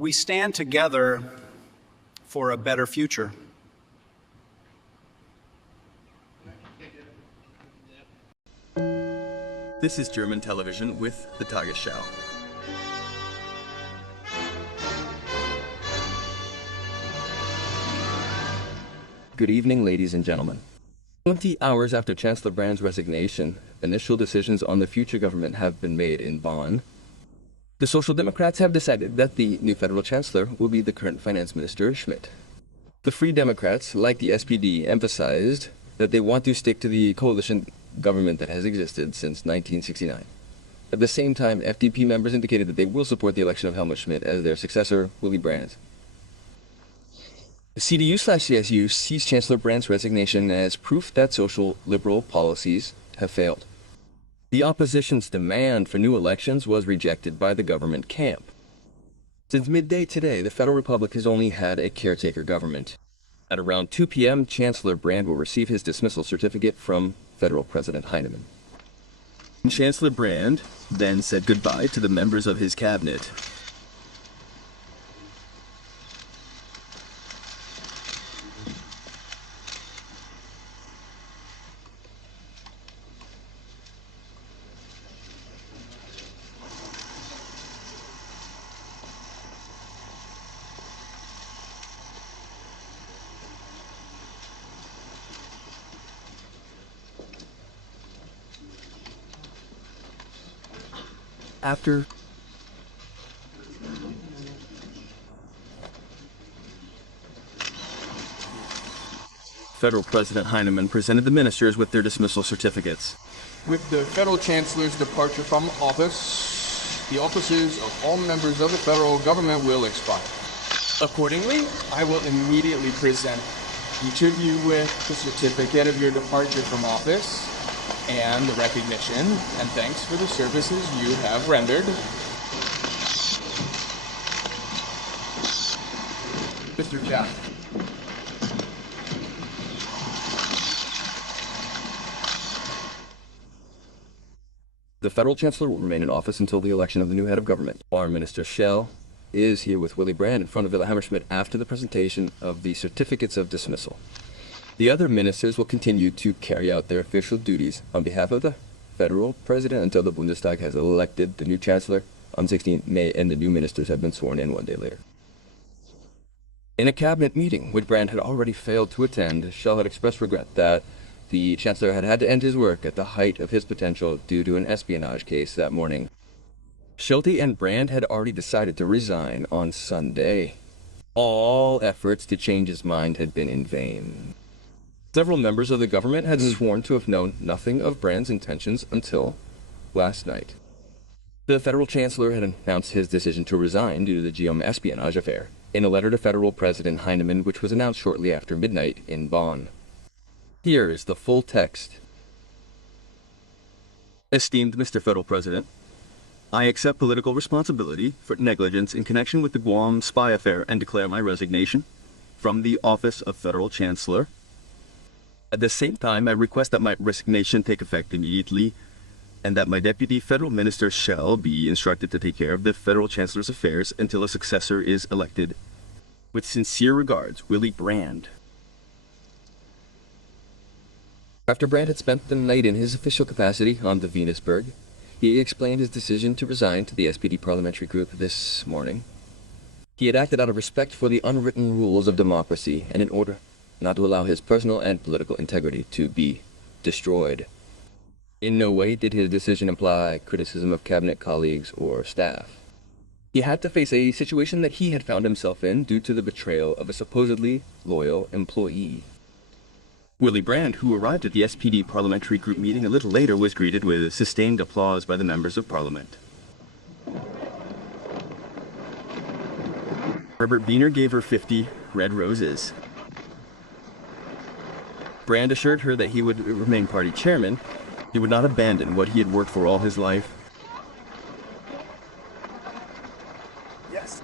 We stand together for a better future. This is German television with the Tagesschau. Good evening, ladies and gentlemen. 20 hours after Chancellor Brandt's resignation, initial decisions on the future government have been made in Bonn. The Social Democrats have decided that the new federal chancellor will be the current finance minister, Schmidt. The Free Democrats, like the SPD, emphasized that they want to stick to the coalition government that has existed since 1969. At the same time, FDP members indicated that they will support the election of Helmut Schmidt as their successor, Willy Brandt. The CDU/CSU sees Chancellor Brandt's resignation as proof that social liberal policies have failed. The opposition's demand for new elections was rejected by the government camp. Since midday today, the Federal Republic has only had a caretaker government. At around 2 p.m., Chancellor Brandt will receive his dismissal certificate from Federal President Heinemann. Chancellor Brandt then said goodbye to the members of his cabinet. After Federal President Heinemann presented the ministers with their dismissal certificates. With the Federal Chancellor's departure from office, the offices of all members of the federal government will expire. Accordingly, I will immediately present each of you with the certificate of your departure from office and the recognition and thanks for the services you have rendered. Mr. Jack. The Federal Chancellor will remain in office until the election of the new head of government. Foreign Minister Schell is here with Willy Brandt in front of Willy Hammerschmidt after the presentation of the certificates of dismissal. The other ministers will continue to carry out their official duties on behalf of the federal president until the Bundestag has elected the new chancellor on 16 May and the new ministers have been sworn in one day later. In a cabinet meeting, which Brandt had already failed to attend, Schell had expressed regret that the chancellor had had to end his work at the height of his potential due to an espionage case that morning. Schulte and Brandt had already decided to resign on Sunday. All efforts to change his mind had been in vain. Several members of the government had sworn to have known nothing of Brandt's intentions until last night. The federal chancellor had announced his decision to resign due to the Guillaume-Affäre in a letter to Federal President Heinemann, which was announced shortly after midnight in Bonn. Here is the full text. Esteemed Mr. Federal President, I accept political responsibility for negligence in connection with the Guam spy affair and declare my resignation from the office of Federal Chancellor. At the same time, I request that my resignation take effect immediately and that my deputy federal minister shall be instructed to take care of the Federal Chancellor's affairs until a successor is elected. With sincere regards, Willy Brandt. After Brandt had spent the night in his official capacity on the Venusberg, he explained his decision to resign to the SPD parliamentary group this morning. He had acted out of respect for the unwritten rules of democracy and in order not to allow his personal and political integrity to be destroyed. In no way did his decision imply criticism of cabinet colleagues or staff. He had to face a situation that he had found himself in due to the betrayal of a supposedly loyal employee. Willy Brandt, who arrived at the SPD parliamentary group meeting a little later, was greeted with sustained applause by the members of parliament. Herbert Wiener gave her 50 red roses. Brandt assured her that he would remain party chairman. He would not abandon what he had worked for all his life. Yes.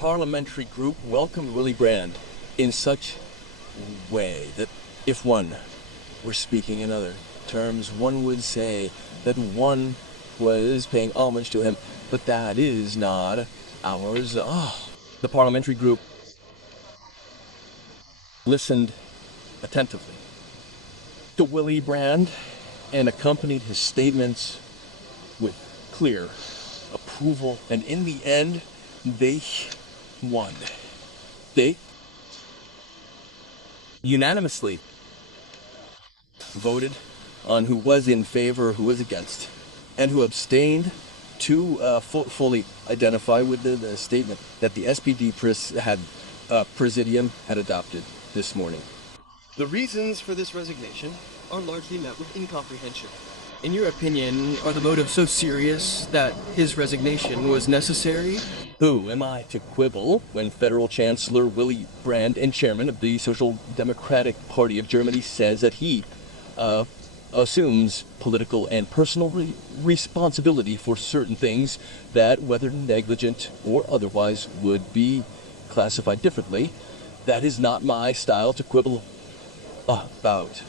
parliamentary group welcomed Willy Brandt in such a way that if one were speaking in other terms, one would say that one was paying homage to him, but that is not ours. The parliamentary group listened attentively to Willy Brandt and accompanied his statements with clear approval, and in the end, they won. They unanimously voted on who was in favor, who was against, and who abstained to fully identify with the statement that the SPD Presidium had adopted this morning. The reasons for this resignation are largely met with incomprehension. In your opinion, are the motives so serious that his resignation was necessary? Who am I to quibble when Federal Chancellor Willy Brandt and Chairman of the Social Democratic Party of Germany says that he assumes political and personal responsibility for certain things that, whether negligent or otherwise, would be classified differently? That is not my style to quibble about.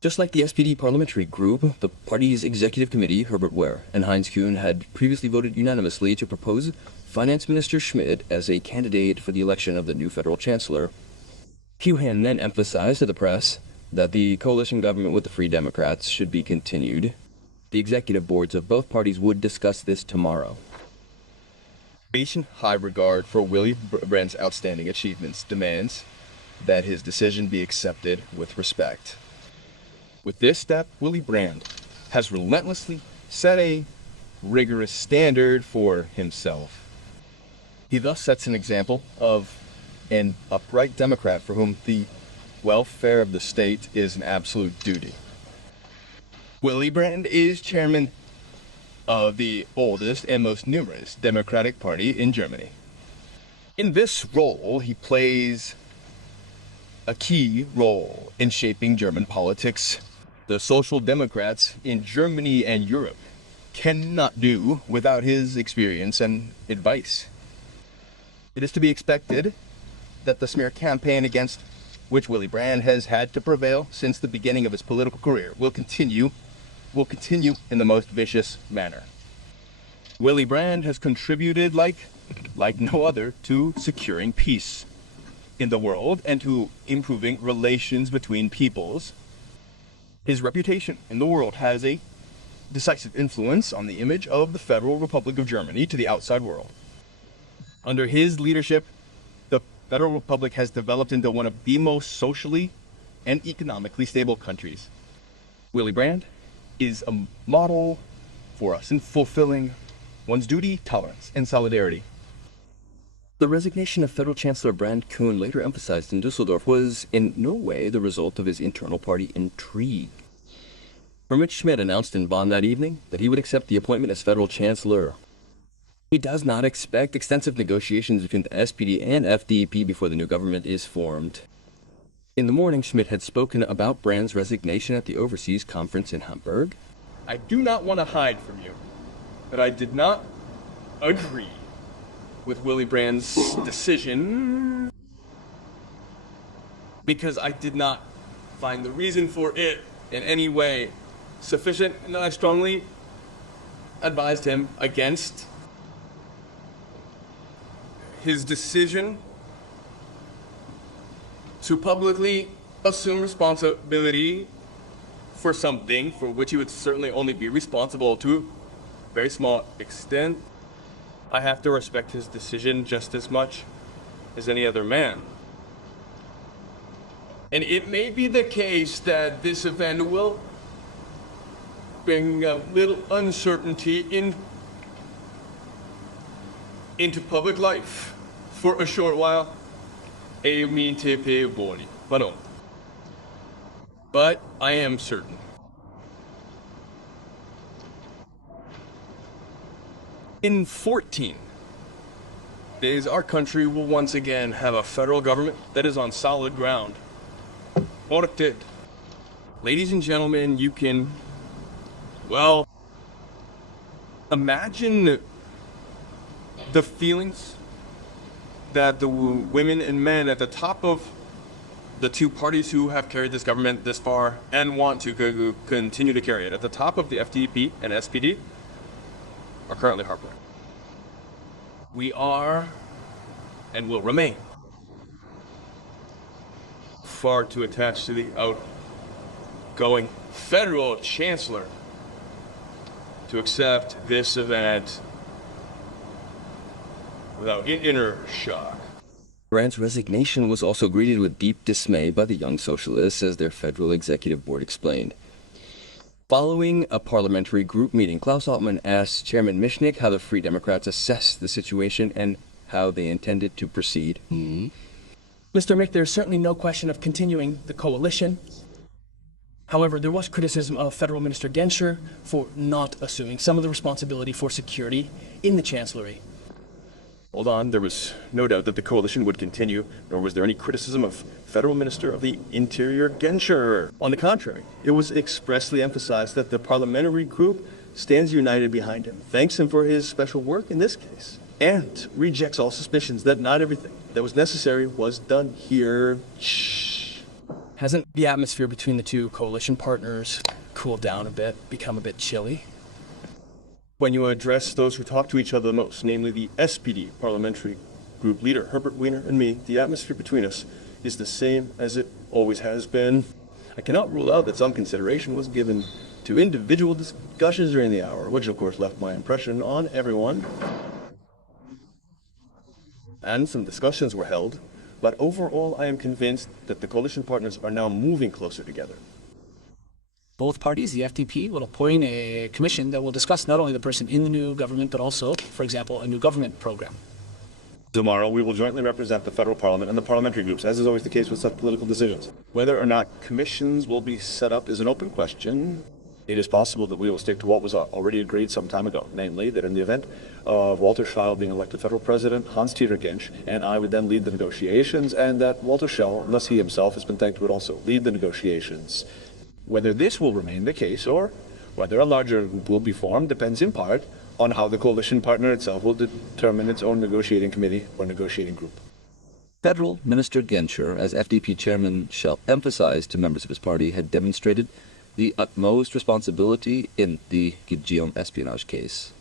Just like the SPD parliamentary group, the party's executive committee, Herbert Ware and Heinz Kuhn, had previously voted unanimously to propose Finance Minister Schmidt as a candidate for the election of the new federal chancellor. Kuhn then emphasized to the press that the coalition government with the Free Democrats should be continued. The executive boards of both parties would discuss this tomorrow. High regard for Willy Brandt's outstanding achievements demands that his decision be accepted with respect. With this step, Willy Brandt has relentlessly set a rigorous standard for himself. He thus sets an example of an upright Democrat for whom the welfare of the state is an absolute duty. Willy Brandt is chairman of the oldest and most numerous Democratic Party in Germany. In this role, he plays a key role in shaping German politics. The Social Democrats in Germany and Europe cannot do without his experience and advice. It is to be expected that the smear campaign against which Willy Brandt has had to prevail since the beginning of his political career will continue in the most vicious manner. Willy Brandt has contributed like no other to securing peace in the world and to improving relations between peoples. His reputation in the world has a decisive influence on the image of the Federal Republic of Germany to the outside world. Under his leadership, the Federal Republic has developed into one of the most socially and economically stable countries. Willy Brandt is a model for us in fulfilling one's duty, tolerance, and solidarity. The resignation of Federal Chancellor Brandt Kuhn later emphasized in Dusseldorf was in no way the result of his internal party intrigue. From which Schmidt announced in Bonn that evening that he would accept the appointment as Federal Chancellor. He does not expect extensive negotiations between the SPD and FDP before the new government is formed. In the morning, Schmidt had spoken about Brandt's resignation at the Overseas Conference in Hamburg. I do not want to hide from you that I did not agree with Willy Brandt's decision because I did not find the reason for it in any way sufficient, and I strongly advised him against his decision to publicly assume responsibility for something for which he would certainly only be responsible to a very small extent. I have to respect his decision just as much as any other man. And it may be the case that this event will bring a little uncertainty into public life for a short while. But I am certain. In 14 days, our country will once again have a federal government that is on solid ground. Ordnete. Ladies and gentlemen, you can, well, imagine the feelings that the women and men at the top of the two parties who have carried this government this far and want to continue to carry it at the top of the FDP and SPD are currently heartbroken. We are and will remain far too attached to the outgoing federal chancellor to accept this event without inner shock. Brandt's resignation was also greeted with deep dismay by the Young Socialists, as their federal executive board explained. Following a parliamentary group meeting, Klaus Altman asked Chairman Michnik how the Free Democrats assessed the situation and how they intended to proceed. Mr. Mick, there's certainly no question of continuing the coalition. However, there was criticism of Federal Minister Genscher for not assuming some of the responsibility for security in the Chancellery. Hold on, there was no doubt that the coalition would continue, nor was there any criticism of Federal Minister of the Interior Genscher. On the contrary, it was expressly emphasized that the parliamentary group stands united behind him, thanks him for his special work in this case, and rejects all suspicions that not everything that was necessary was done here. Shh. Hasn't the atmosphere between the two coalition partners cooled down a bit, become a bit chilly? When you address those who talk to each other the most, namely the SPD parliamentary group leader, Herbert Wiener, and me, the atmosphere between us is the same as it always has been. I cannot rule out that some consideration was given to individual discussions during the hour, which of course left my impression on everyone. And some discussions were held, but overall I am convinced that the coalition partners are now moving closer together. Both parties, the FDP, will appoint a commission that will discuss not only the person in the new government, but also, for example, a new government program. Tomorrow we will jointly represent the federal parliament and the parliamentary groups, as is always the case with such political decisions. Whether or not commissions will be set up is an open question. It is possible that we will stick to what was already agreed some time ago, namely that in the event of Walter Schell being elected federal president, Hans-Dieter Gensch and I would then lead the negotiations, and that Walter Schell, unless he himself has been thanked, would also lead the negotiations. Whether this will remain the case or whether a larger group will be formed depends in part on how the coalition partner itself will determine its own negotiating committee or negotiating group. Federal Minister Genscher, as FDP Chairman Schell emphasized to members of his party, had demonstrated the utmost responsibility in the Guillaume espionage case.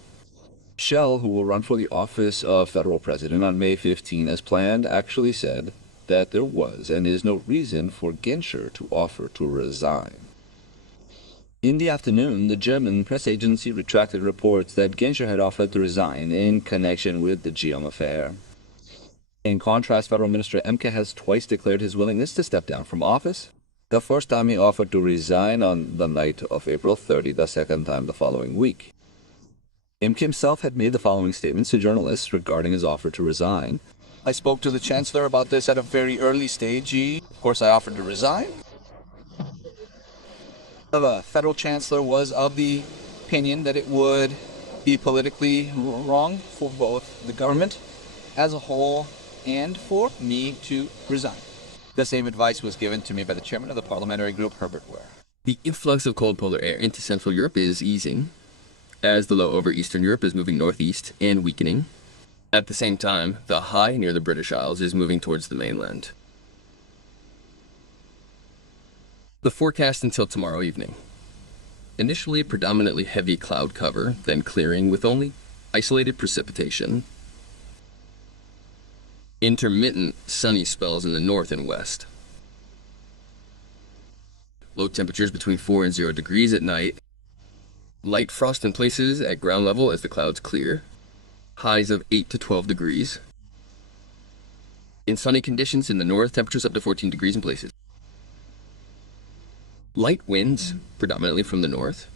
Schell, who will run for the office of federal president on May 15 as planned, actually said that there was and is no reason for Genscher to offer to resign. In the afternoon, the German press agency retracted reports that Genscher had offered to resign in connection with the Guillaume-Affäre. In contrast, Federal Minister Emke has twice declared his willingness to step down from office. The first time he offered to resign on the night of April 30, the second time the following week. Emke himself had made the following statements to journalists regarding his offer to resign. I spoke to the Chancellor about this at a very early stage. Of course, I offered to resign. The Federal Chancellor was of the opinion that it would be politically wrong for both the government as a whole and for me to resign. The same advice was given to me by the chairman of the parliamentary group, Herbert Wiener. The influx of cold polar air into Central Europe is easing, as the low over Eastern Europe is moving northeast and weakening. At the same time, the high near the British Isles is moving towards the mainland. The forecast until tomorrow evening. Initially predominantly heavy cloud cover, then clearing with only isolated precipitation. Intermittent sunny spells in the north and west. Low temperatures between 4 and 0 degrees at night. Light frost in places at ground level as the clouds clear. Highs of 8 to 12 degrees. In sunny conditions in the north, temperatures up to 14 degrees in places. Light winds, predominantly from the north.